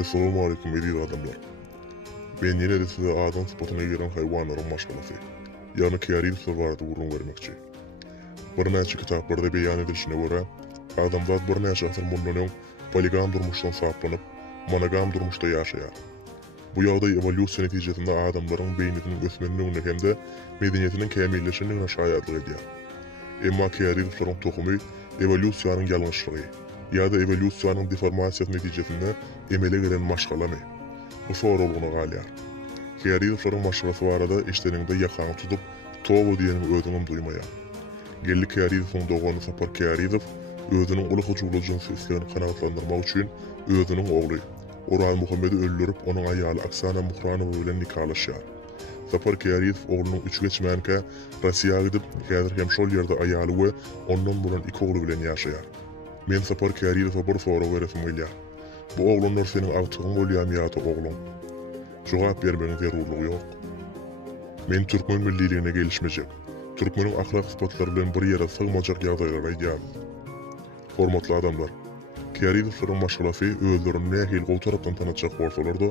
Assalamu alaikum aziz adamlar. Ben yine de size adam sıfatına giren hayvanların maşgalası. Yani kiyaril sıvardı vurun vermekçi. Bir neçe kitaplarda beyan edilişine göre, adamzat bir neçe asır mundan poligam durmuştan saplanıp, monogam durmuşta yaşayar. Bu yağda evolüsiyon neticesinde adamların beyninin ösmenliğine hem de medeniyetinin kemilleşenliğine şahitlik ediyor. Emma kiyaril sıvarın tohumu evolüsiyonun yanlışlığı ya da evolüsiyonun deformasiyası neticesinde emele gelen maşgalamy. Bu sorulğuna galyar. Kiyaril maşgalası barada işlerinde yakanı tutup toğu diýenim özüňem duýmaýar. Gelli Kiyaril doğany Sapar Kiyaril özüniň uly hujurly jinsy islegini kanagatlandyrmak üçin özüniň ogly Oral Muhammedi öldürüp onun aýaly Aksana Muhranova bilen nikahlaşýar. Sapar Kiyaril oglunyň 3 geçmänke Russiýa gidip häzir hem şol ýerde aýaly we ondan bolan 2 ogly bilen ýaşaýar. Men Sapar Kiyarilov'a bir soru veresim gelýär. Bu oglunlar seniň agtygyň bolýarmy ýa-da ogluň? Jogap bermeniň zerurlygy ýok. Men türkmen milliligine gelişmejek. Türkmeniň ahlak sypatlary bilen bir ýere sygmajak ýagdaýlara ýa. Hormatly adamlar, Kiyarilowlaryň maşgalasy özlerini nähil gowy tarapdan tanıtjak bolsalar da,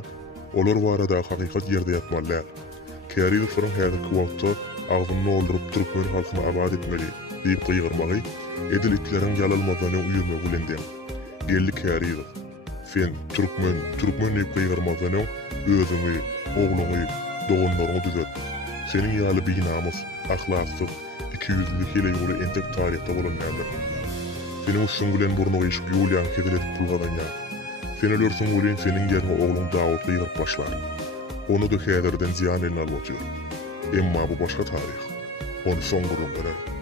olar barada hakykat ýerde ýatmalylar. Kiyarilowlaryň häzirki wagtda agzyny oldurup türkmen halkyny abad etmeli diýip gyýgyrmagy, edil itleriň ýalylmagyny uýurmak bilen. Gelli Kiyarilow, sen türkmen diýip gyýgyrmagyny özüňi, ogluňy, doganlaryňy düzelt. Seniň ýaly beýnamyz, ahlaksyz, 200-lik ýyly ýoly entek taryhda bolan näme? Seni uçsun bilen burnu ýyşyk ýolyan kezilet pulgadan ýa. Sen ölürsin bilen seniň ýerine ogluň Dawud gyýgyp başlar. Onu da häzirden ziyan elini alýar. Emma bu başga taryh. Onu soňgurup berer.